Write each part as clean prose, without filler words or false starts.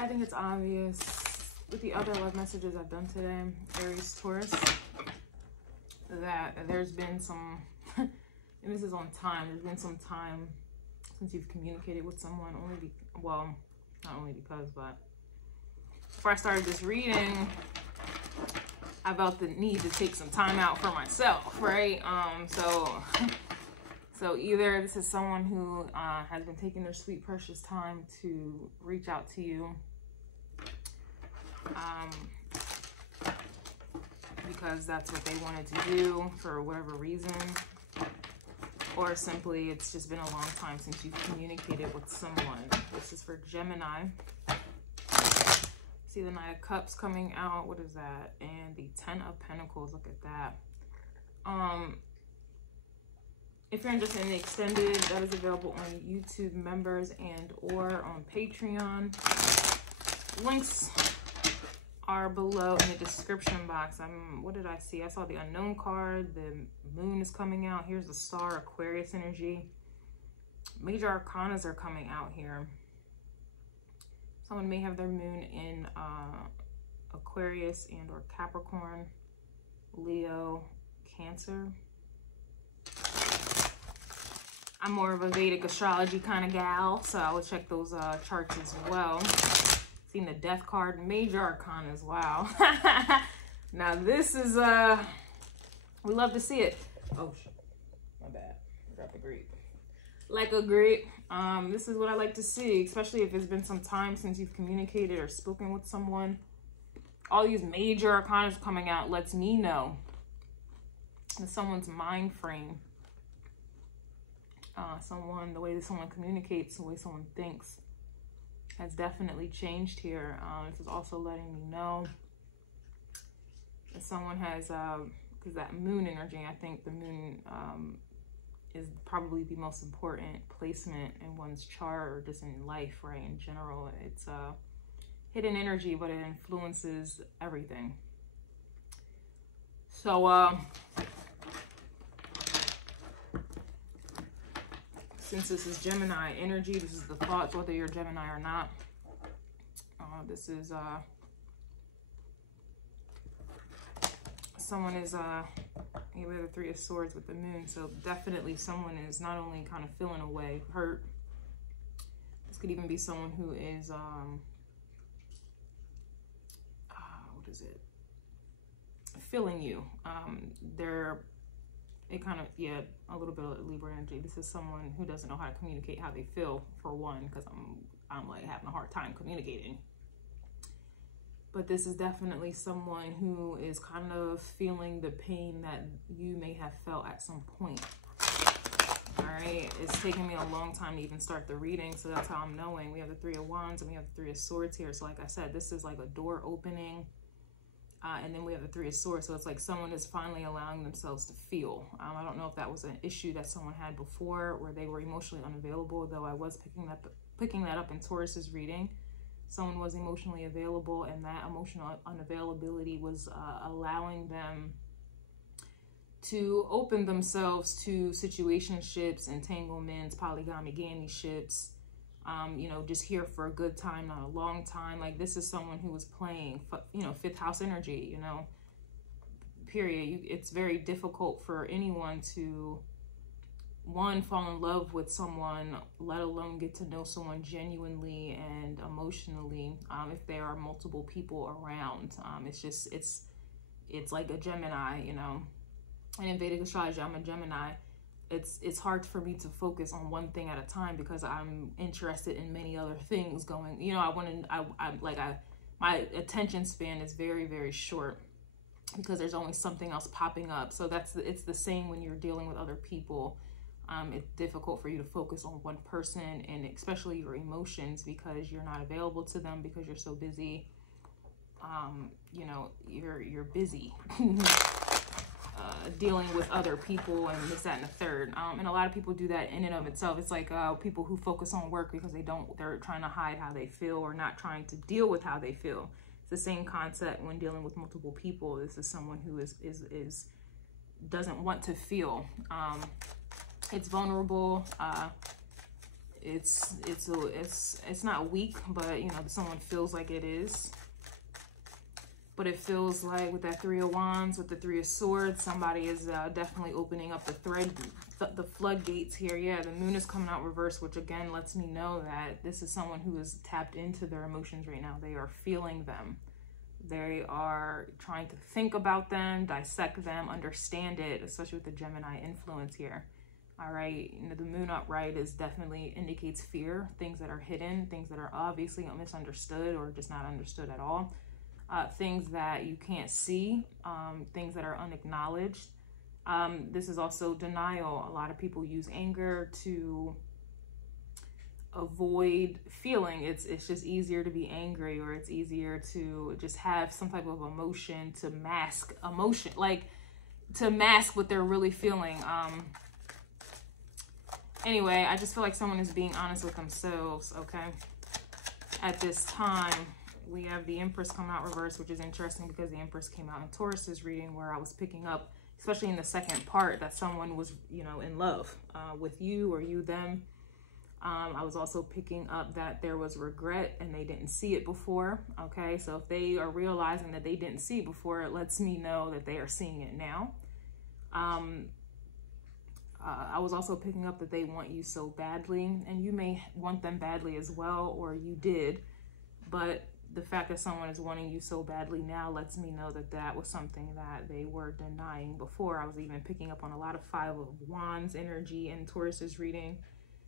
I think it's obvious with the other love messages I've done today, Aries, Taurus, that there's been some, and this is on time, there's been some time since you've communicated with someone, well, not only because, but before I started this reading, I felt the need to take some time out for myself, right? So either this is someone who has been taking their sweet, precious time to reach out to you, because that's what they wanted to do for whatever reason, or simply it's just been a long time since you've communicated with someone. This is for Gemini. See the Knight of Cups coming out. What is that? And the Ten of Pentacles. Look at that. If you're interested in the extended, that is available on YouTube members and or on Patreon. Links are below in the description box. What did I see? I saw the Unknown card. The Moon is coming out. Here's the Star, Aquarius energy. Major Arcanas are coming out here. Someone may have their Moon in Aquarius and or Capricorn, Leo, Cancer. I'm more of a Vedic astrology kind of gal, so I will check those charts as well. Seen the Death card, Major Arcanas. Wow. Now this is we love to see it. Oh shit, my bad. Drop the grape. Like a grape. This is what I like to see, especially if it's been some time since you've communicated or spoken with someone. All these Major Arcanas coming out lets me know that someone's mind frame, the way that someone communicates, the way someone thinks, has definitely changed here. This is also letting me know that someone has, because that Moon energy, I think the Moon is probably the most important placement in one's chart or just in life, right? In general, it's hidden energy, but it influences everything. So, since this is Gemini energy, this is the thoughts, whether you're Gemini or not. This is someone is we have the Three of Swords with the Moon, so definitely someone is not only kind of feeling away, hurt. This could even be someone who is what is it? Feeling you. A little bit of Libra energy. This is someone who doesn't know how to communicate how they feel, for one, because I'm like having a hard time communicating. But this is definitely someone who is kind of feeling the pain that you may have felt at some point. All right, it's taken me a long time to even start the reading, so that's how I'm knowing. We have the Three of Wands and we have the Three of Swords here. So like I said, this is like a door opening. And then we have the Three of Swords, so it's like someone is finally allowing themselves to feel. I don't know if that was an issue that someone had before, where they were emotionally unavailable, though I was picking that up in Taurus's reading. Someone was emotionally available, and that emotional unavailability was allowing them to open themselves to situationships, entanglements, polygamy, gammy-ships. You know, just here for a good time, not a long time. Like, this is someone who was playing, you know, fifth house energy, you know, period. It's very difficult for anyone to, one, fall in love with someone, let alone get to know someone genuinely and emotionally, if there are multiple people around. It's like a Gemini, you know, and in Vedic astrology, I'm a Gemini. It's hard for me to focus on one thing at a time because I'm interested in many other things going, you know, my attention span is very, very short because there's always something else popping up. So it's the same when you're dealing with other people. It's difficult for you to focus on one person, and especially your emotions, because you're not available to them because you're so busy. You know, you're busy. Dealing with other people and this, that, and the third. And a lot of people do that in and of itself. It's like people who focus on work because they're trying to hide how they feel or not trying to deal with how they feel. It's the same concept when dealing with multiple people. This is someone who doesn't want to feel. It's vulnerable. it's not weak, but you know, someone feels like it is. But it feels like with that Three of Wands, with the Three of Swords, somebody is definitely opening up the floodgates here. Yeah, the moon is coming out reversed, which again lets me know that this is someone who is tapped into their emotions right now. They are feeling them. They are trying to think about them, dissect them, understand it, especially with the Gemini influence here. All right, you know, the moon upright is definitely indicates fear, things that are hidden, things that are obviously misunderstood or just not understood at all. Things that you can't see, things that are unacknowledged. This is also denial. A lot of people use anger to avoid feeling. It's just easier to be angry, or it's easier to just have some type of emotion to mask emotion, like to mask what they're really feeling. Anyway, I just feel like someone is being honest with themselves, okay? At this time, we have the Empress come out reverse, which is interesting because the Empress came out in Taurus's reading, where I was picking up, especially in the second part, that someone was, you know, in love with you or you them. I was also picking up that there was regret and they didn't see it before. Okay, so if they are realizing that they didn't see it before, it lets me know that they are seeing it now. I was also picking up that they want you so badly, and you may want them badly as well, or you did, but the fact that someone is wanting you so badly now lets me know that that was something that they were denying before. I was even picking up on a lot of Five of Wands energy in Taurus's reading,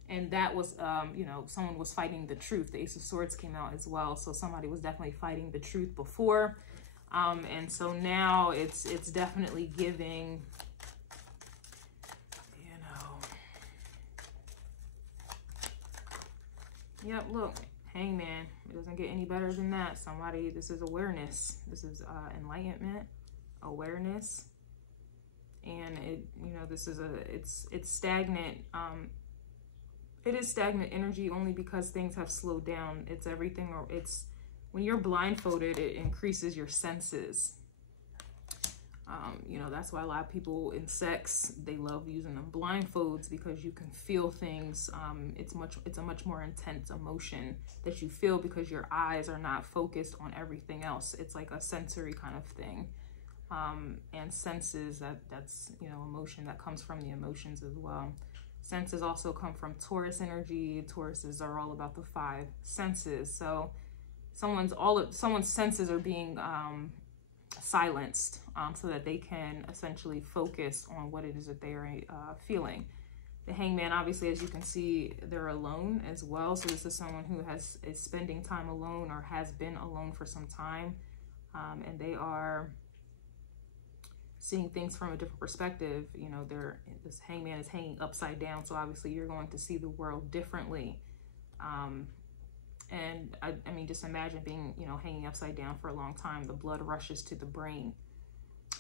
and that was, you know, someone was fighting the truth. The Ace of Swords came out as well, so somebody was definitely fighting the truth before, and so now it's definitely giving, you know, yep, look. Hangman. It doesn't get any better than that. Somebody, this is awareness. This is enlightenment, awareness. And it, you know, this is it's stagnant. It is stagnant energy only because things have slowed down. It's everything, or it's when you're blindfolded, it increases your senses. You know, that's why a lot of people in sex, they love using them blindfolds, because you can feel things. It's a much more intense emotion that you feel because your eyes are not focused on everything else. It's like a sensory kind of thing. And senses, that's, you know, emotion that comes from the emotions as well. Senses also come from Taurus energy. Tauruses are all about the five senses. So someone's senses are being silenced, so that they can essentially focus on what it is that they are feeling. The Hangman, obviously, as you can see, they're alone as well. So this is someone who is spending time alone, or has been alone for some time, and they are seeing things from a different perspective. You know, this Hangman is hanging upside down, so obviously you're going to see the world differently. And I mean, just imagine being, you know, hanging upside down for a long time. The blood rushes to the brain,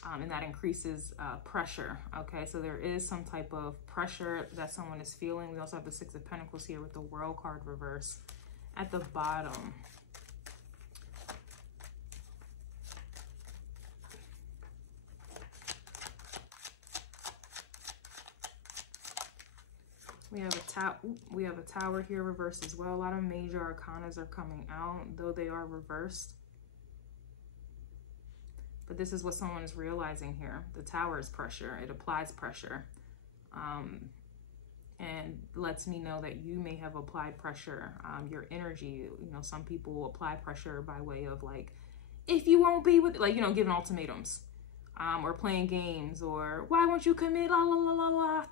and that increases pressure. Okay, so there is some type of pressure that someone is feeling. We also have the Six of Pentacles here with the World card reverse at the bottom. We have a Tower here reversed as well. A lot of major arcanas are coming out, though they are reversed. But this is what someone is realizing here. The Tower is pressure. It applies pressure. And lets me know that you may have applied pressure. Your energy, you know, some people will apply pressure by way of like, if you won't be with, like, you know, giving ultimatums, or playing games, or why won't you commit, la la la la la.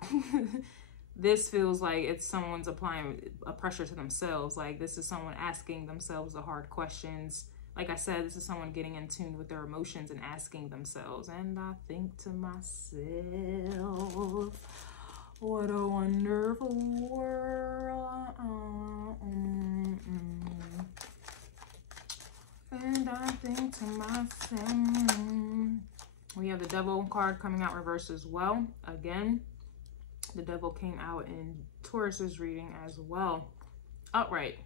This feels like it's someone's applying a pressure to themselves. Like, this is someone asking themselves the hard questions. Like I said, this is someone getting in tune with their emotions and asking themselves. And I think to myself, what a wonderful world. And I think to myself, we have the Devil card coming out reversed as well. Again, the Devil came out in Taurus's reading as well. Upright.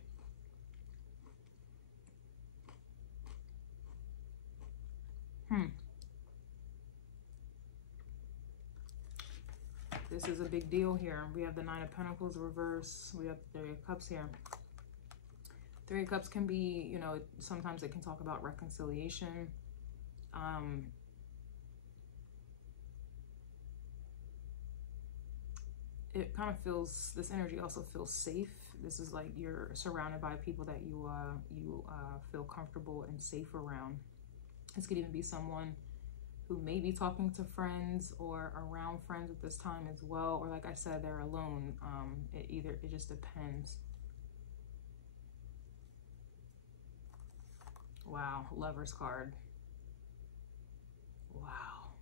This is a big deal here. We have the Nine of Pentacles reverse. We have the Three of Cups here. Three of Cups can be, you know, sometimes it can talk about reconciliation. It kind of feels, this energy also feels safe. This is like you're surrounded by people that you feel comfortable and safe around. This could even be someone who may be talking to friends or around friends at this time as well. Or like I said, they're alone. It just depends. Wow, Lover's card. Wow.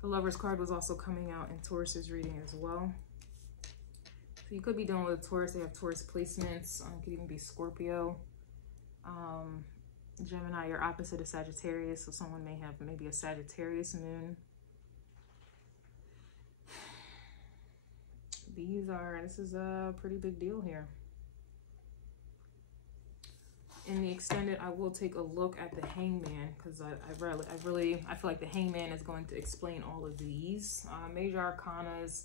The Lover's card was also coming out in Taurus's reading as well. So you could be dealing with a Taurus. They have Taurus placements. It could even be Scorpio. Gemini, your opposite is Sagittarius. So someone may have maybe a Sagittarius moon. This is a pretty big deal here. In the extended, I will take a look at the Hangman because I feel like the Hangman is going to explain all of these. Major arcanas,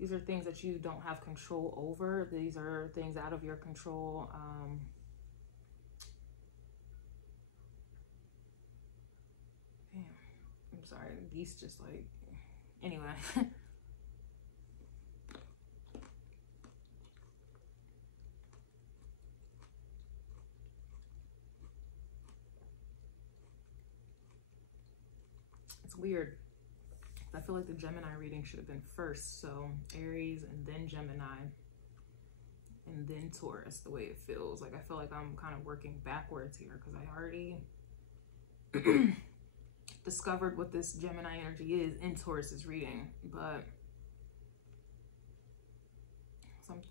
these are things that you don't have control over. These are things out of your control. Damn, I'm sorry, these just like, anyway. Weird. I feel like the Gemini reading should have been first. So Aries and then Gemini and then Taurus, the way it feels. Like I feel like I'm kind of working backwards here because I already discovered what this Gemini energy is in Taurus's reading. But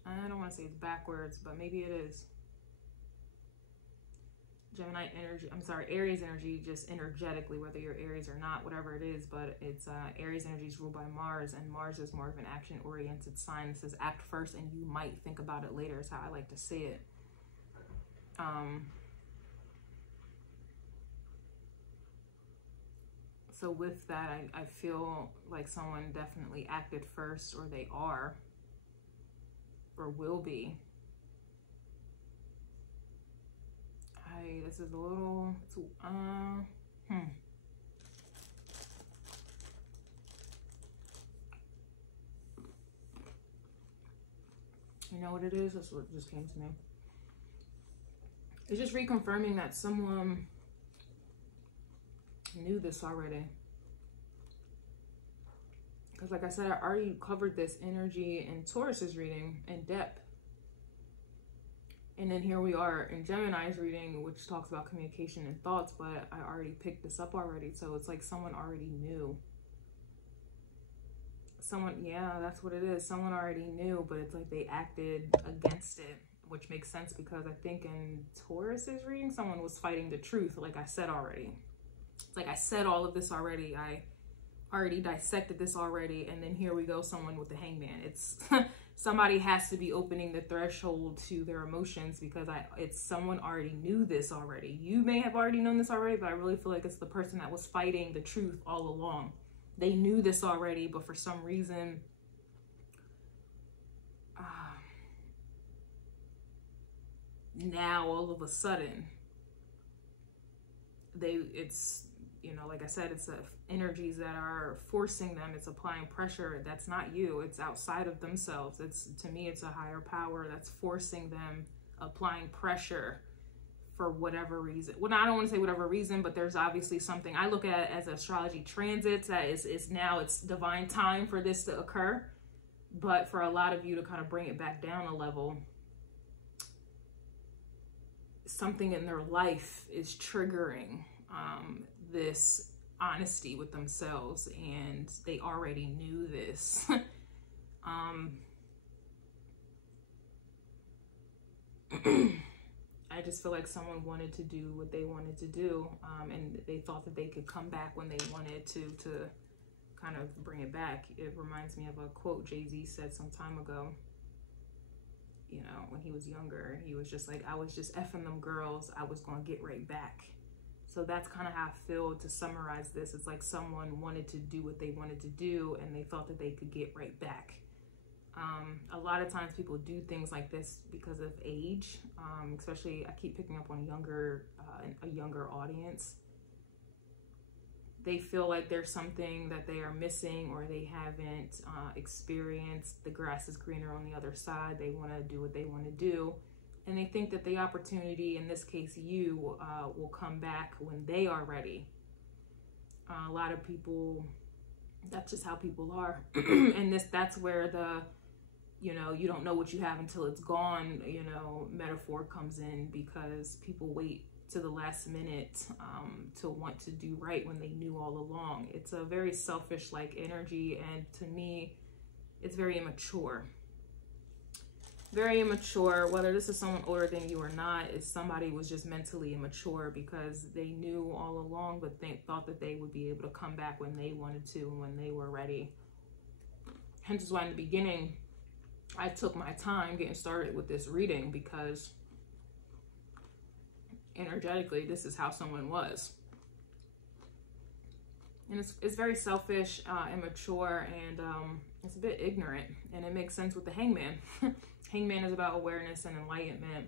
I don't want to say it's backwards, but maybe it is. Gemini energy, I'm sorry, Aries energy, just energetically, whether you're Aries or not, whatever it is, but it's Aries energy is ruled by Mars, and Mars is more of an action-oriented sign. It says act first and you might think about it later, is how I like to say it. So with that, I feel like someone definitely acted first, or they are, or will be. This is a little, You know what it is? That's what just came to me. It's just reconfirming that someone knew this already. Because like I said, I already covered this energy in Taurus's reading in depth. And then here we are in Gemini's reading, which talks about communication and thoughts, but I already picked this up already. So it's like someone already knew. Yeah, that's what it is. Someone already knew, but it's like they acted against it, which makes sense because I think in Taurus's reading, someone was fighting the truth, like I said already. It's like I said all of this already. I already dissected this already. And then here we go, someone with the Hangman. It's... Somebody has to be opening the threshold to their emotions because it's someone already knew this already. You may have already known this already, but I really feel like it's the person that was fighting the truth all along. They knew this already, but for some reason, now all of a sudden, you know, like I said, it's energies that are forcing them. It's applying pressure. That's not you. It's outside of themselves. To me, it's a higher power that's forcing them, applying pressure for whatever reason. Well, I don't want to say whatever reason, but there's obviously something. I look at it as astrology transits. That is now it's divine time for this to occur. But for a lot of you to kind of bring it back down a level, something in their life is triggering this honesty with themselves, and they already knew this. I just feel like someone wanted to do what they wanted to do, and they thought that they could come back when they wanted to kind of bring it back. It reminds me of a quote Jay-Z said some time ago. You know, when he was younger, he was just like, I was just effing them girls. I was going to get right back. So that's kind of how I feel to summarize this. It's like someone wanted to do what they wanted to do and they thought that they could get right back. A lot of times people do things like this because of age, especially I keep picking up on a younger audience. They feel like there's something that they are missing or they haven't experienced. The grass is greener on the other side. They want to do what they want to do. And they think that the opportunity, in this case you, will come back when they are ready. A lot of people, that's just how people are. And that's where the, you know, you don't know what you have until it's gone, you know, metaphor comes in, because people wait to the last minute to want to do right when they knew all along. It's a very selfish like energy, and to me it's very immature. Very immature. Whether this is someone older than you or not, if somebody was just mentally immature because they knew all along, but they thought that they would be able to come back when they wanted to and when they were ready. Hence why in the beginning I took my time getting started with this reading, because energetically this is how someone was. And it's very selfish, immature, and it's a bit ignorant, and it makes sense with the Hangman. Hangman is about awareness and enlightenment,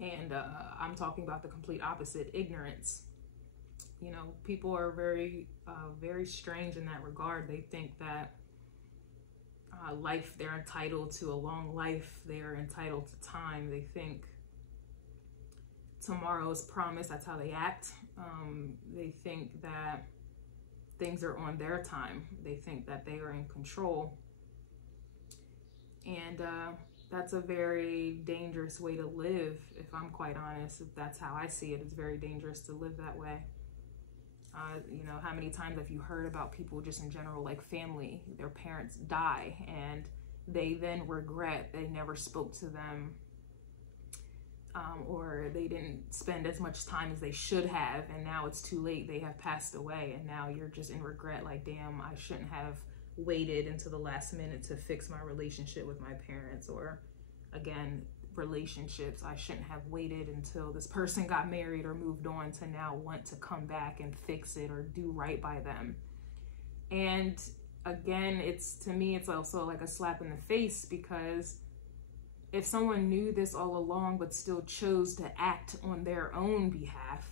and I'm talking about the complete opposite, ignorance. You know, people are very strange in that regard. They think that life, they're entitled to a long life, they're entitled to time. They think tomorrow is promised. That's how they act. They think that things are on their time. They think that they are in control. And that's a very dangerous way to live, if I'm quite honest. If that's how I see it, it's very dangerous to live that way. You know, how many times have you heard about people just in general, like family, their parents die and they then regret they never spoke to them, or they didn't spend as much time as they should have, and now it's too late, they have passed away, and now you're just in regret, like, damn, I shouldn't have waited until the last minute to fix my relationship with my parents. Or again, relationships, I shouldn't have waited until this person got married or moved on to now want to come back and fix it or do right by them. And again, to me it's also like a slap in the face, because if someone knew this all along but still chose to act on their own behalf,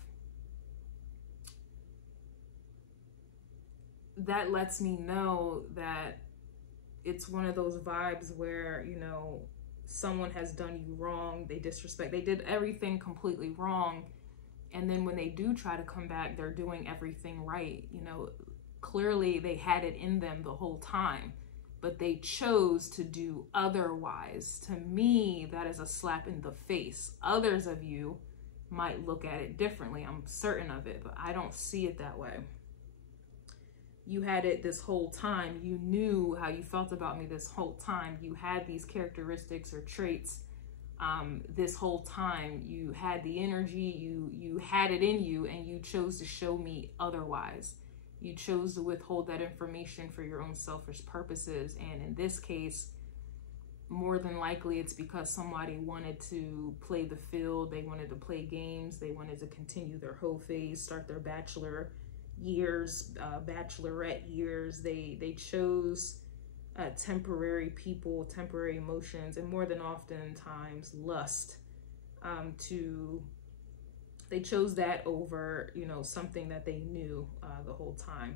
that lets me know that it's one of those vibes where, you know, someone has done you wrong, they did everything completely wrong, and then when they do try to come back, they're doing everything right. You know, clearly they had it in them the whole time, but they chose to do otherwise. To me, that is a slap in the face. Others of you might look at it differently, I'm certain of it, but I don't see it that way. You had it this whole time. You knew how you felt about me this whole time. You had these characteristics or traits this whole time. You had the energy, you had it in you, and you chose to show me otherwise. You chose to withhold that information for your own selfish purposes. And in this case, more than likely it's because somebody wanted to play the field, they wanted to play games, they wanted to continue their hoe phase, start their bachelor years, bachelorette years. They chose temporary people, temporary emotions, and more than oftentimes lust. They chose that over, you know, something that they knew the whole time.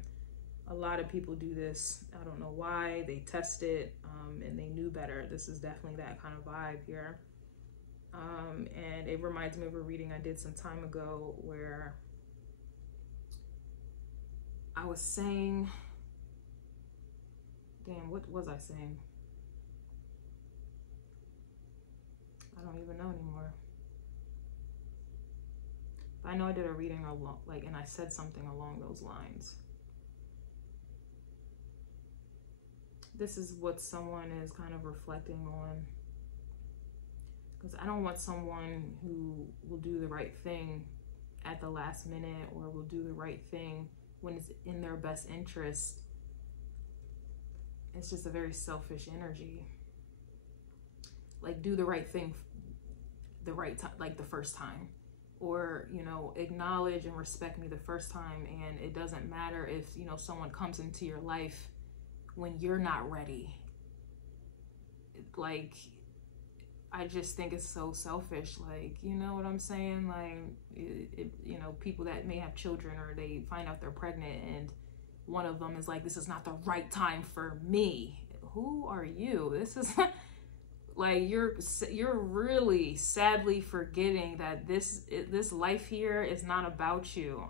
A lot of people do this. I don't know why. They test it and they knew better. This is definitely that kind of vibe here. And it reminds me of a reading I did some time ago where I was saying, damn, what was I saying? I don't even know anymore. But I know I did a reading and I said something along those lines. This is what someone is kind of reflecting on. Because I don't want someone who will do the right thing at the last minute, or will do the right thing when it's in their best interest. It's just a very selfish energy. Like, do the right thing the right time, like the first time. or, you know, acknowledge and respect me the first time. And it doesn't matter if, you know, someone comes into your life when you're not ready. Like, I just think it's so selfish. Like, you know what I'm saying? Like, you know, people that may have children, or they find out they're pregnant and one of them is like, this is not the right time for me. Who are you? This is like, you're really sadly forgetting that this life here is not about you.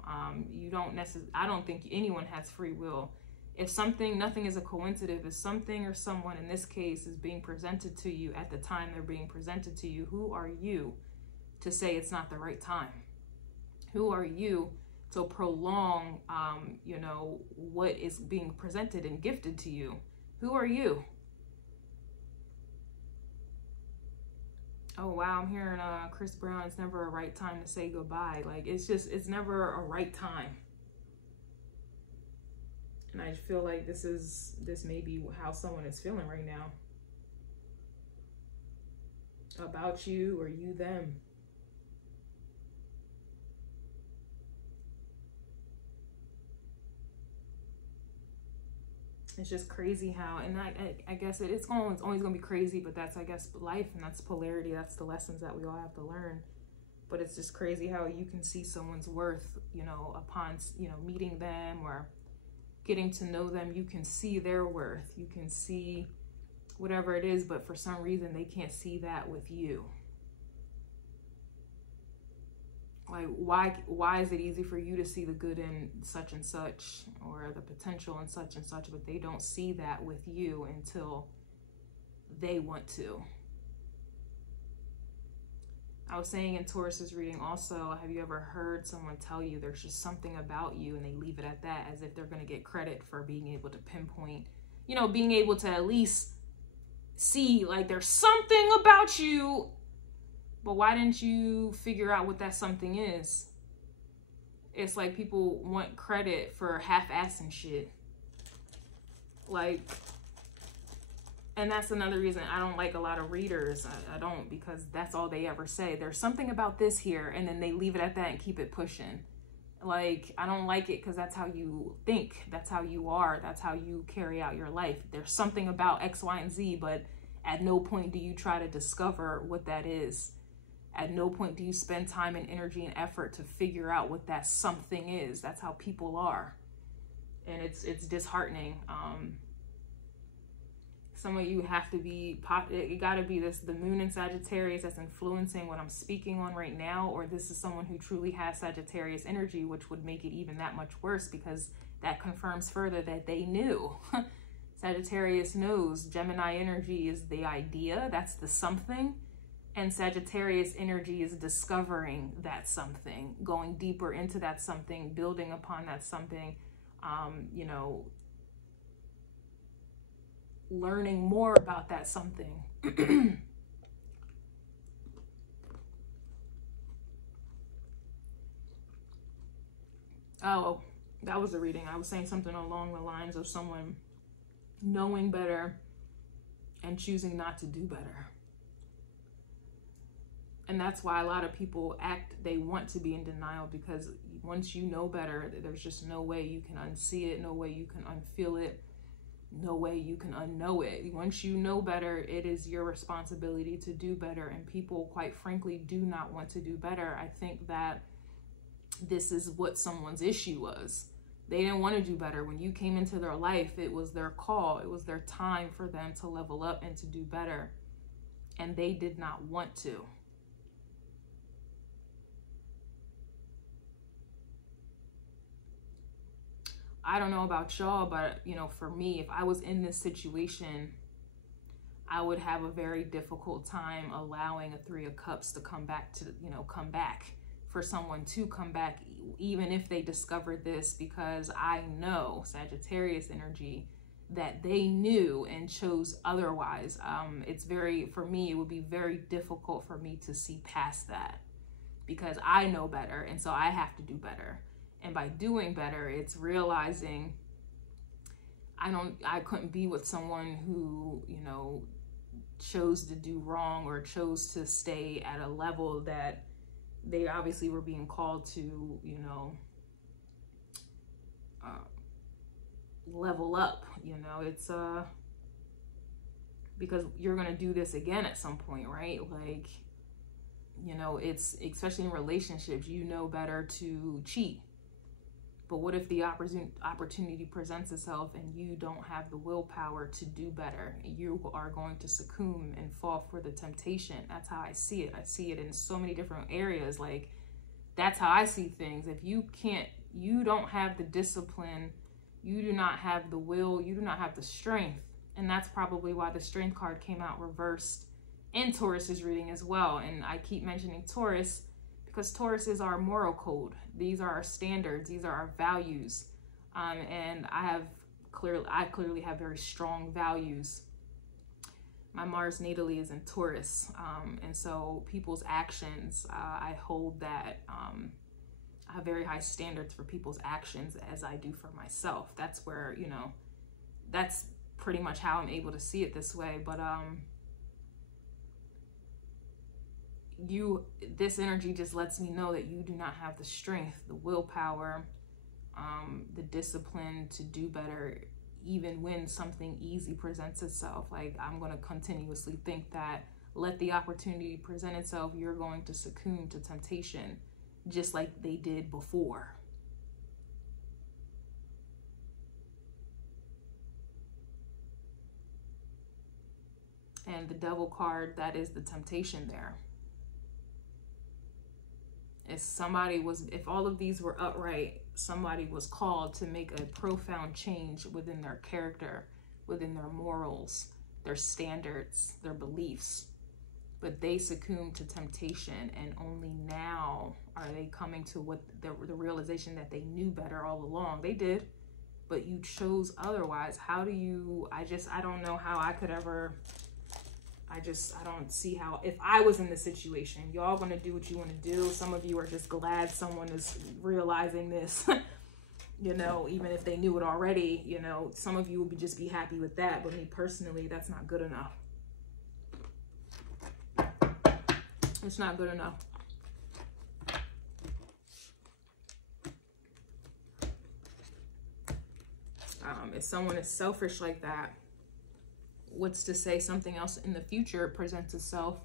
You don't necessarily, I don't think anyone has free will. If something, nothing is a coincidence. If something or someone in this case is being presented to you at the time they're being presented to you, who are you to say it's not the right time? Who are you to prolong, you know, what is being presented and gifted to you? Who are you? Oh, wow, I'm hearing Chris Brown, it's never a right time to say goodbye. Like, it's never a right time. And I feel like this may be how someone is feeling right now. About you, or you them. It's just crazy how, and I guess it's always going to be crazy, but that's, I guess, life, and that's polarity. That's the lessons that we all have to learn. But it's just crazy how you can see someone's worth, you know, upon, you know, meeting them or getting to know them. You can see their worth. You can see whatever it is, but for some reason they can't see that with you. Like, why is it easy for you to see the good in such and such, or the potential in such and such, but they don't see that with you until they want to? I was saying in Taurus's reading also, have you ever heard someone tell you there's just something about you, and they leave it at that, as if they're going to get credit for being able to pinpoint, you know, being able to at least see, like, there's something about you. But why didn't you figure out what that something is? It's like people want credit for half-assing shit. Like, and that's another reason I don't like a lot of readers. I don't, because that's all they ever say. There's something about this here, and then they leave it at that and keep it pushing. Like, I don't like it, because that's how you think. That's how you are. That's how you carry out your life. There's something about X, Y, and Z, but at no point do you try to discover what that is. At no point do you spend time and energy and effort to figure out what that something is. That's how people are. And it's disheartening. Some of you have to be, it got to be the moon in Sagittarius that's influencing what I'm speaking on right now, or this is someone who truly has Sagittarius energy, which would make it even that much worse, because that confirms further that they knew. Sagittarius knows Gemini energy is the idea, that's the something. And Sagittarius energy is discovering that something, going deeper into that something, building upon that something, you know, learning more about that something. Oh, that was the reading. I was saying something along the lines of someone knowing better and choosing not to do better. And that's why a lot of people they want to be in denial, because once you know better, there's just no way you can unsee it, no way you can unfeel it, no way you can unknow it. Once you know better, it is your responsibility to do better. And people, quite frankly, do not want to do better. I think that this is what someone's issue was. They didn't want to do better. When you came into their life, it was their call. It was their time for them to level up and to do better. And they did not want to. I don't know about y'all, but, you know, for me, if I was in this situation, I would have a very difficult time allowing a 3 of Cups to come back to, you know, come back, for someone to come back, even if they discovered this, because I know Sagittarius energy that they knew and chose otherwise. It's very, for me, it would be very difficult for me to see past that, because I know better. And so I have to do better. And by doing better, it's realizing I couldn't be with someone who, you know, chose to do wrong or chose to stay at a level that they obviously were being called to, you know, level up. You know, it's because you're gonna do this again at some point, right? Like, you know, it's, especially in relationships, you know better to cheat. But what if the opportunity presents itself and you don't have the willpower to do better? You are going to succumb and fall for the temptation. That's how I see it. I see it in so many different areas. Like, that's how I see things. If you can't, you don't have the discipline, you do not have the will, you do not have the strength. And that's probably why the strength card came out reversed in Taurus's reading as well. And I keep mentioning Taurus because Taurus is our moral code. These are our standards. These are our values. And I clearly have very strong values. My Mars natally is in Taurus. And so people's actions, I hold that I have very high standards for people's actions as I do for myself. That's where, you know, that's pretty much how I'm able to see it this way. But this energy just lets me know that you do not have the strength, the willpower, the discipline to do better, even when something easy presents itself. Like, I'm going to continuously think that, let the opportunity present itself, you're going to succumb to temptation just like they did before. And the Devil card, that is the temptation there. If all of these were upright, somebody was called to make a profound change within their character, within their morals, their standards, their beliefs. But they succumbed to temptation, and only now are they coming to what the realization that they knew better all along. They did, but you chose otherwise. How do you, I don't know how I could ever, I don't see how, if I was in this situation, y'all gonna do what you want to do. Some of you are just glad someone is realizing this, you know, even if they knew it already, you know, some of you would just be happy with that. But me personally, that's not good enough. It's not good enough. If someone is selfish like that, what's to say something else in the future presents itself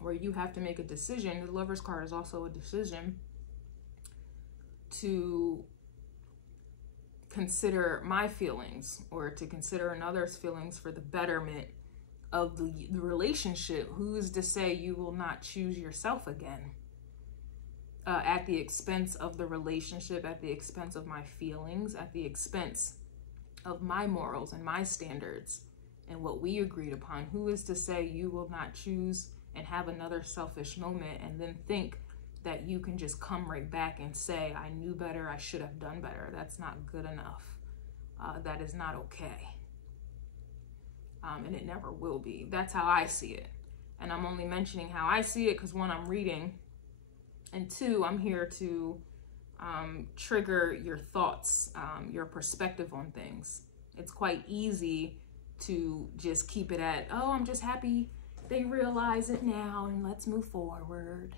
where you have to make a decision? The Lover's card is also a decision to consider my feelings or to consider another's feelings for the betterment of the relationship. Who is to say you will not choose yourself again at the expense of the relationship, at the expense of my feelings, at the expense of my morals and my standards and what we agreed upon? Who is to say you will not choose and have another selfish moment and then think that you can just come right back and say, I knew better, I should have done better? That's not good enough. That is not okay. And it never will be. That's how I see it. And I'm only mentioning how I see it because, one, I'm reading, and two, I'm here to trigger your thoughts, your perspective on things. It's quite easy to just keep it at, oh, I'm just happy they realize it now and let's move forward.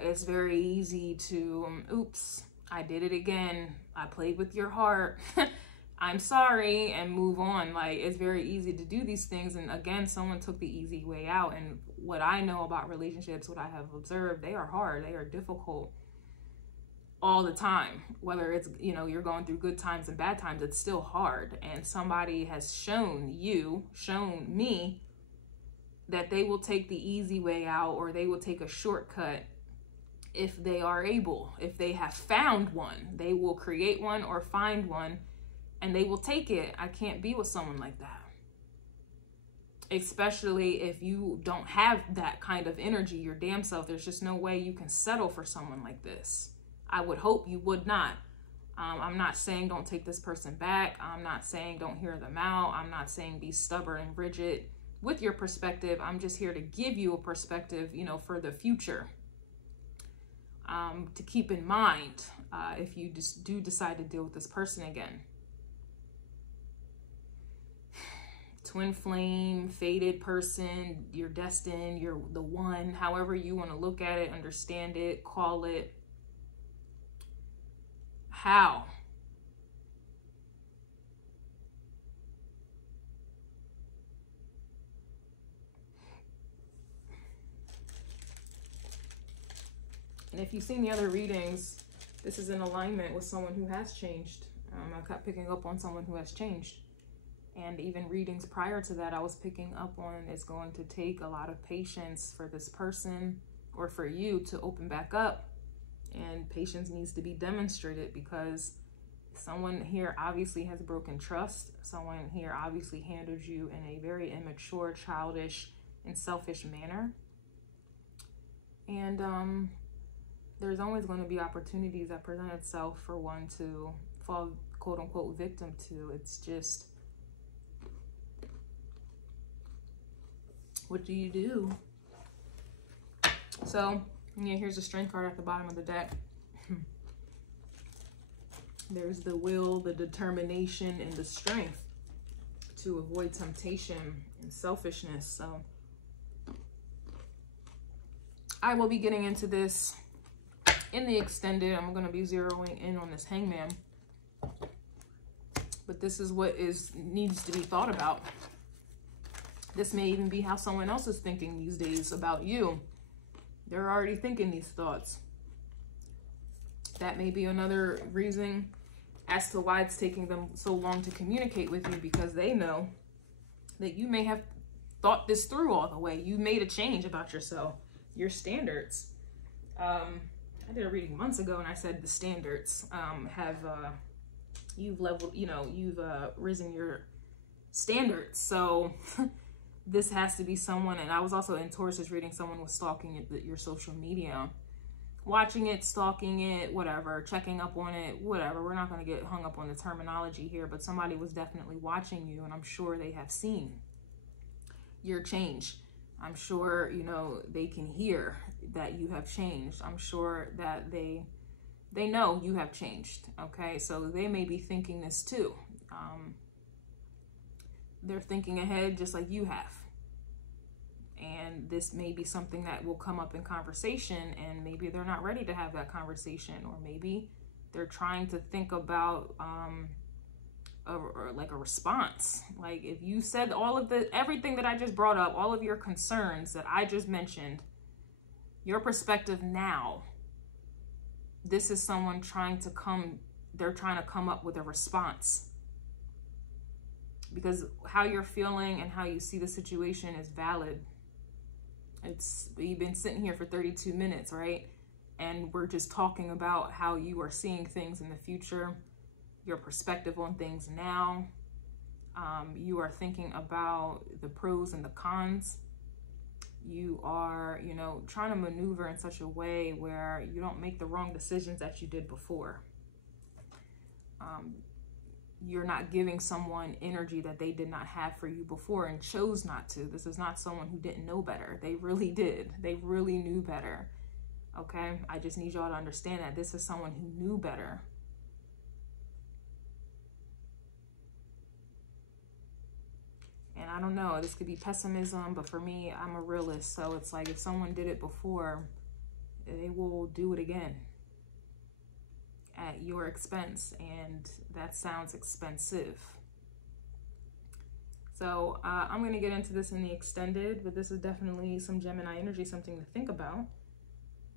It's very easy to, oops, I did it again. I played with your heart. I'm sorry, and move on. Like, it's very easy to do these things. And again, someone took the easy way out. And what I know about relationships, what I have observed, they are hard. They are difficult all the time. Whether it's, you know, you're going through good times and bad times, it's still hard. And somebody has shown me that they will take the easy way out, or they will take a shortcut if they are able. If they have found one, they will create one or find one, and they will take it. I can't be with someone like that. Especially if you don't have that kind of energy, your damn self. There's just no way you can settle for someone like this. I would hope you would not. I'm not saying don't take this person back. I'm not saying don't hear them out. I'm not saying be stubborn and rigid with your perspective. I'm just here to give you a perspective, you know, for the future. To keep in mind if you just do decide to deal with this person again. twin flame, fated person, you're destined, you're the one, however you want to look at it, understand it, call it. How? And if you've seen the other readings, this is in alignment with someone who has changed. I kept picking up on someone who has changed. And even readings prior to that, I was picking up on it's going to take a lot of patience for this person or for you to open back up. And patience needs to be demonstrated because someone here obviously has broken trust. Someone here obviously handled you in a very immature, childish, and selfish manner. And there's always going to be opportunities that present itself for one to fall, quote unquote, victim to. It's just, what do you do? So, yeah, here's the strength card at the bottom of the deck. There's the will, the determination, and the strength to avoid temptation and selfishness. So, I will be getting into this in the extended. I'm going to be zeroing in on this Hangman. But this is what needs to be thought about. This may even be how someone else is thinking these days about you. They're already thinking these thoughts. That may be another reason as to why it's taking them so long to communicate with you, because they know that you may have thought this through all the way. You made a change about yourself, your standards. I did a reading months ago and I said the standards you've leveled, you've risen your standards. So this has to be someone, and I was also in Taurus reading, someone was stalking your social media, watching it, stalking it, whatever, checking up on it, whatever. We're not going to get hung up on the terminology here, but somebody was definitely watching you, and I'm sure they have seen your change. I'm sure, they can hear that you have changed. I'm sure that they know you have changed, okay? So they may be thinking this too. They're thinking ahead just like you have. And this may be something that will come up in conversation, and maybe they're not ready to have that conversation, or maybe they're trying to think about like a response. Like if you said everything that I just brought up, all of your concerns that I just mentioned, your perspective now, this is someone they're trying to come up with a response. Because how you're feeling and how you see the situation is valid. You've been sitting here for 32 minutes, right? And we're just talking about how you are seeing things in the future, your perspective on things now. You are thinking about the pros and the cons. You are, trying to maneuver in such a way where you don't make the wrong decisions that you did before. You're not giving someone energy that they did not have for you before and chose not to. This is not someone who didn't know better. They really did. They really knew better. Okay? I just need y'all to understand that this is someone who knew better. And I don't know, this could be pessimism, but for me, I'm a realist. So it's like if someone did it before, they will do it again at your expense, and that sounds expensive. So I'm going to get into this in the extended, but this is definitely some Gemini energy, something to think about.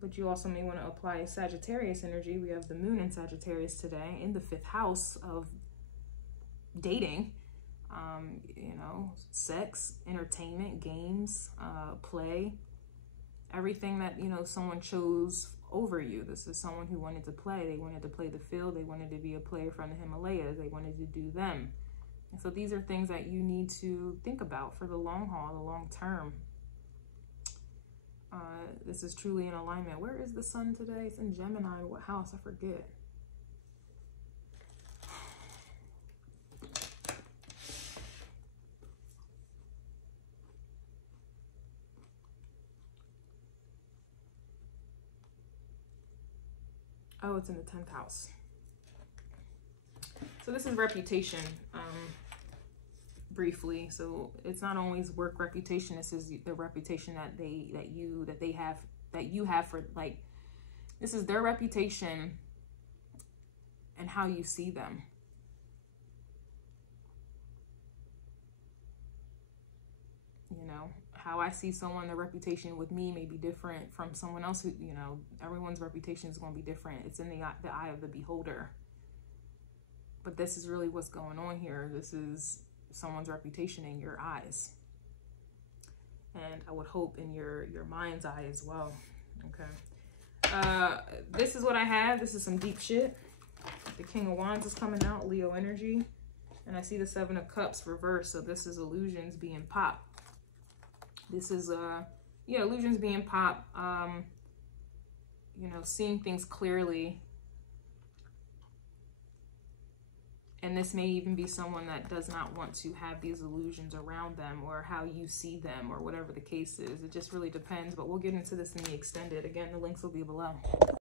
But you also may want to apply Sagittarius energy. We have the moon in Sagittarius today in the 5th house of dating, sex, entertainment, games, play, everything that, someone chose over you. This is someone who wanted to play. They wanted to play the field. They wanted to be a player from the Himalayas. They wanted to do them. And so these are things that you need to think about for the long haul, the long term. This is truly in alignment. Where is the sun today? It's in Gemini. What house? I forget. Oh, it's in the 10th house. So this is reputation. briefly. So it's not always work reputation. This is the reputation that you have for, like, this is their reputation and how you see them. You know, how I see someone, their reputation with me may be different from someone else who, you know, everyone's reputation is going to be different. It's in the eye of the beholder. But this is really what's going on here. This is someone's reputation in your eyes. And I would hope in your mind's eye as well. Okay. This is what I have. This is some deep shit. The King of Wands is coming out, Leo energy. And I see the Seven of Cups reversed. So this is illusions being popped. This is, yeah, illusions being popped. You know, seeing things clearly. And this may even be someone that does not want to have these illusions around them, or how you see them, or whatever the case is. It just really depends. But we'll get into this in the extended. Again, the links will be below.